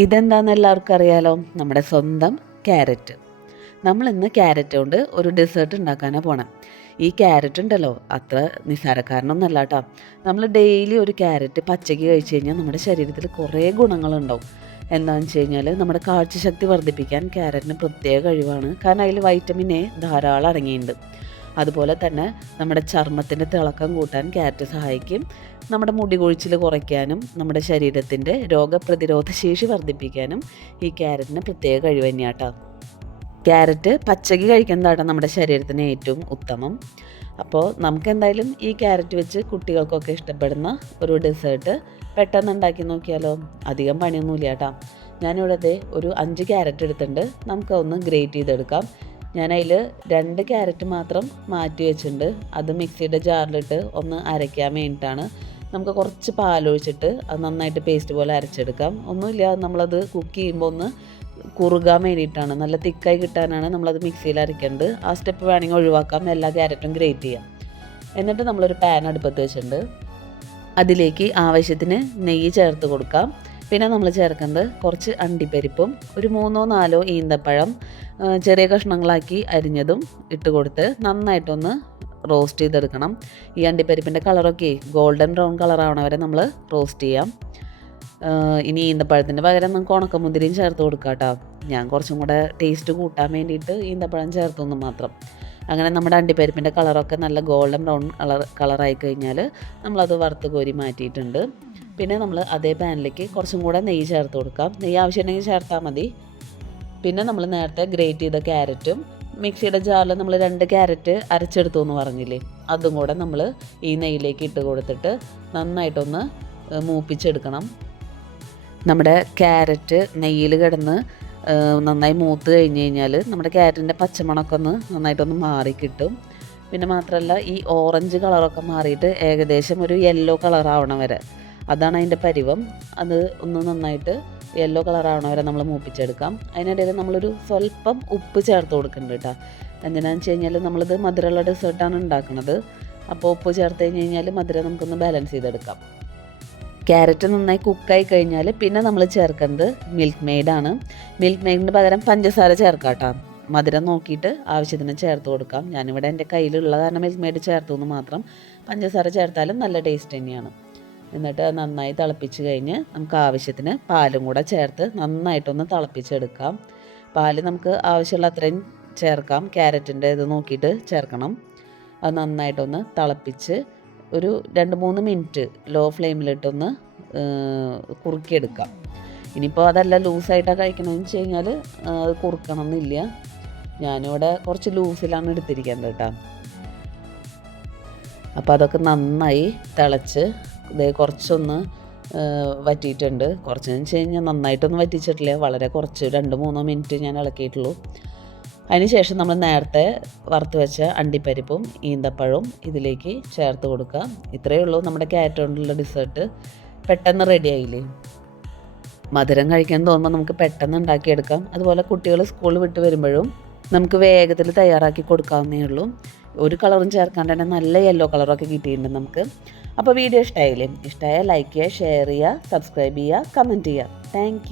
ഇതെന്താണെന്ന് എല്ലാവർക്കും അറിയാലോ, നമ്മുടെ സ്വന്തം ക്യാരറ്റ്. നമ്മളിന്ന് ക്യാരറ്റ് കൊണ്ട് ഒരു ഡെസേർട്ട് ഉണ്ടാക്കാനാണ് പോണേ. ഈ ക്യാരറ്റ് ഉണ്ടല്ലോ, അത്ര നിസ്സാരക്കാരനൊന്നല്ല കേട്ടോ. നമ്മൾ ഡെയിലി ഒരു ക്യാരറ്റ് പച്ചയ്ക്ക് കഴിച്ച് കഴിഞ്ഞാൽ നമ്മുടെ ശരീരത്തിൽ കുറേ ഗുണങ്ങളുണ്ടാവും. എന്താണെന്ന് വെച്ച് കഴിഞ്ഞാൽ, നമ്മുടെ കാഴ്ചശക്തി വർദ്ധിപ്പിക്കാൻ ക്യാരറ്റിന് പ്രത്യേക കഴിവാണ്. കാരണം അതിൽ വൈറ്റമിൻ എ ധാരാളം അടങ്ങിയിട്ടുണ്ട്. അതുപോലെ തന്നെ നമ്മുടെ ചർമ്മത്തിൻ്റെ തിളക്കം കൂട്ടാൻ ക്യാരറ്റ് സഹായിക്കും. നമ്മുടെ മുടി കൊഴിച്ചിൽ കുറയ്ക്കാനും നമ്മുടെ ശരീരത്തിൻ്റെ രോഗപ്രതിരോധ ശേഷി വർദ്ധിപ്പിക്കാനും ഈ ക്യാരറ്റിന് പ്രത്യേക കഴിവ് തന്നെയാട്ടോ. ക്യാരറ്റ് പച്ചയ്ക്ക് കഴിക്കുന്നതാണ് നമ്മുടെ ശരീരത്തിന് ഏറ്റവും ഉത്തമം. അപ്പോൾ നമുക്കെന്തായാലും ഈ ക്യാരറ്റ് വെച്ച് കുട്ടികൾക്കൊക്കെ ഇഷ്ടപ്പെടുന്ന ഒരു ഡെസേർട്ട് പെട്ടെന്ന് ഉണ്ടാക്കി നോക്കിയാലോ. അധികം പണിയൊന്നുമില്ല കേട്ടോ. ഞാനിവിടെ ഒരു 5 ക്യാരറ്റ് എടുത്തിട്ടുണ്ട്. നമുക്കൊന്ന് ഗ്രേറ്റ് ചെയ്തെടുക്കാം. ഞാനതിൽ 2 ക്യാരറ്റ് മാത്രം മാറ്റി വെച്ചിട്ടുണ്ട്. അത് മിക്സിയുടെ ജാറിലിട്ട് ഒന്ന് അരയ്ക്കാൻ വേണ്ടിയിട്ടാണ്. നമുക്ക് കുറച്ച് പാലൊഴിച്ചിട്ട് അത് നന്നായിട്ട് പേസ്റ്റ് പോലെ അരച്ചെടുക്കാം. ഒന്നുമില്ല, നമ്മളത് കുക്ക് ചെയ്യുമ്പോൾ ഒന്ന് കുറുകാൻ വേണ്ടിയിട്ടാണ്, നല്ല തിക്കായി കിട്ടാനാണ് നമ്മളത് മിക്സിയിൽ അരയ്ക്കേണ്ടത്. ആ സ്റ്റെപ്പ് വേണമെങ്കിൽ ഒഴിവാക്കാം. എല്ലാ ക്യാരറ്റും ഗ്രേറ്റ് ചെയ്യാം. എന്നിട്ട് നമ്മളൊരു പാൻ അടുപ്പത്ത് വെച്ചിട്ടുണ്ട്. അതിലേക്ക് ആവശ്യത്തിന് നെയ്യ് ചേർത്ത് കൊടുക്കാം. പിന്നെ നമ്മൾ ചേർക്കുന്നത് കുറച്ച് അണ്ടിപ്പരിപ്പും ഒരു 3-4 ഈന്തപ്പഴം ചെറിയ കഷ്ണങ്ങളാക്കി അരിഞ്ഞതും ഇട്ട് കൊടുത്ത് നന്നായിട്ടൊന്ന് റോസ്റ്റ് ചെയ്തെടുക്കണം. ഈ അണ്ടിപ്പരിപ്പിൻ്റെ കളറൊക്കെ ഗോൾഡൻ ബ്രൗൺ കളറാവണ വരെ നമ്മൾ റോസ്റ്റ് ചെയ്യാം. ഇനി ഈന്തപ്പഴത്തിൻ്റെ പകരം നമുക്ക് ഉണക്കമുന്തിരിയും ചേർത്ത് കൊടുക്കാം കേട്ടോ. ഞാൻ കുറച്ചും കൂടെ ടേസ്റ്റ് കൂട്ടാൻ വേണ്ടിയിട്ട് ഈന്തപ്പഴം ചേർത്തൊന്ന് മാത്രം. അങ്ങനെ നമ്മുടെ അണ്ടിപ്പരിപ്പിൻ്റെ കളറൊക്കെ നല്ല ഗോൾഡൻ ബ്രൗൺ കളറായി കഴിഞ്ഞാൽ നമ്മളത് വറുത്ത് കോരി മാറ്റിയിട്ടുണ്ട്. പിന്നെ നമ്മൾ അതേ പാനിലേക്ക് കുറച്ചും കൂടെ നെയ്യ് ചേർത്ത് കൊടുക്കാം. നെയ്യ് ആവശ്യമുണ്ടെങ്കിൽ ചേർത്താൽ മതി. പിന്നെ നമ്മൾ നേരത്തെ ഗ്രേറ്റ് ചെയ്ത ക്യാരറ്റും മിക്സിയുടെ ജാറിൽ നമ്മൾ 2 ക്യാരറ്റ് അരച്ചെടുത്തു എന്ന് പറഞ്ഞില്ലേ, അതും കൂടെ നമ്മൾ ഈ നെയ്യിലേക്ക് ഇട്ട് കൊടുത്തിട്ട് നന്നായിട്ടൊന്ന് മൂപ്പിച്ചെടുക്കണം. നമ്മുടെ ക്യാരറ്റ് നെയ്യിൽ കിടന്ന് നന്നായി മൂത്ത് കഴിഞ്ഞ് കഴിഞ്ഞാൽ നമ്മുടെ ക്യാരറ്റിൻ്റെ പച്ചമണമൊക്കെ ഒന്ന് നന്നായിട്ടൊന്ന് മാറിക്കിട്ടും. പിന്നെ മാത്രമല്ല, ഈ ഓറഞ്ച് കളറൊക്കെ മാറിയിട്ട് ഏകദേശം ഒരു യെല്ലോ കളറാവണ വരെ, അതാണ് അതിൻ്റെ പരുവം. അത് ഒന്ന് നന്നായിട്ട് യെല്ലോ കളറാവണ വരെ നമ്മൾ മൂപ്പിച്ചെടുക്കാം. അതിനിടയിൽ നമ്മളൊരു സ്വല്പം ഉപ്പ് ചേർത്ത് കൊടുക്കുന്നുണ്ട് കേട്ടോ. എന്തിനാണെന്ന് വെച്ച് കഴിഞ്ഞാൽ നമ്മളിത് മധുരമുള്ള ഡെസേർട്ടാണ് ഉണ്ടാക്കുന്നത്. അപ്പോൾ ഉപ്പ് ചേർത്ത് കഴിഞ്ഞ് കഴിഞ്ഞാൽ മധുരം നമുക്കൊന്ന് ബാലൻസ് ചെയ്തെടുക്കാം. ക്യാരറ്റ് നന്നായി കുക്കായി കഴിഞ്ഞാൽ പിന്നെ നമ്മൾ ചേർക്കുന്നത് മിൽക്ക് മെയ്ഡാണ്. മിൽക്ക് മെയ്ഡിന് പകരം പഞ്ചസാര ചേർക്കാം കേട്ടോ. മധുരം നോക്കിയിട്ട് ആവശ്യത്തിന് ചേർത്ത് കൊടുക്കാം. ഞാനിവിടെ എൻ്റെ കയ്യിലുള്ള കാരണം മിൽക്ക് മെയ്ഡ് ചേർത്തു എന്ന് മാത്രം. പഞ്ചസാര ചേർത്താലും നല്ല ടേസ്റ്റ് തന്നെയാണ്. എന്നിട്ട് നന്നായി തിളപ്പിച്ച് കഴിഞ്ഞ് നമുക്ക് ആവശ്യത്തിന് പാലും കൂടെ ചേർത്ത് നന്നായിട്ടൊന്ന് തിളപ്പിച്ചെടുക്കാം. പാല് നമുക്ക് ആവശ്യമുള്ള അത്രയും ചേർക്കാം. ക്യാരറ്റിൻ്റെ ഇത് നോക്കിയിട്ട് ചേർക്കണം. അത് നന്നായിട്ടൊന്ന് തിളപ്പിച്ച് ഒരു 2-3 മിനിറ്റ് ലോ ഫ്ലെയിമിലിട്ടൊന്ന് കുറുക്കിയെടുക്കാം. ഇനിയിപ്പോൾ അതല്ല ലൂസായിട്ടാണ് കഴിക്കണമെന്ന് വെച്ച് കഴിഞ്ഞാൽ അത് കുറുക്കണം എന്നില്ല. ഞാനിവിടെ കുറച്ച് ലൂസിലാണ് എടുത്തിരിക്കുന്നത് കേട്ടോ. അപ്പോൾ അതൊക്കെ നന്നായി തിളച്ച് ഇത് കുറച്ചൊന്ന് വറ്റിയിട്ടുണ്ട്. കുറച്ചെന്ന് വെച്ച് കഴിഞ്ഞാൽ നന്നായിട്ടൊന്നും വറ്റിച്ചിട്ടില്ല, വളരെ കുറച്ച് 2-3 മിനിറ്റ് ഞാൻ ഇളക്കിയിട്ടുള്ളൂ. അതിനുശേഷം നമ്മൾ നേരത്തെ വറുത്ത് വെച്ച അണ്ടിപ്പരിപ്പും ഈന്തപ്പഴവും ഇതിലേക്ക് ചേർത്ത് കൊടുക്കുക. ഇത്രയേ ഉള്ളൂ നമ്മുടെ ക്യാരറ്റ് കൊണ്ടുള്ള ഡെസേർട്ട്. പെട്ടെന്ന് റെഡി ആയില്ലേ. മധുരം കഴിക്കാൻ തോന്നുമ്പോൾ നമുക്ക് പെട്ടെന്ന് ഉണ്ടാക്കിയെടുക്കാം. അതുപോലെ കുട്ടികൾ സ്കൂളിൽ വിട്ട് വരുമ്പോഴും നമുക്ക് വേഗത്തിൽ തയ്യാറാക്കി കൊടുക്കാവുന്നേ ഉള്ളൂ. ഒരു കളറും ചേർക്കാണ്ട് തന്നെ നല്ല യെല്ലോ കളറൊക്കെ കിട്ടിയിട്ടുണ്ട് നമുക്ക്. അപ്പോൾ വീഡിയോ ഇഷ്ടമായില്ലേ? ഇഷ്ടമായാൽ ലൈക്ക് ചെയ്യുക, ഷെയർ ചെയ്യുക, സബ്സ്ക്രൈബ് ചെയ്യുക, കമൻറ്റ് ചെയ്യുക. താങ്ക്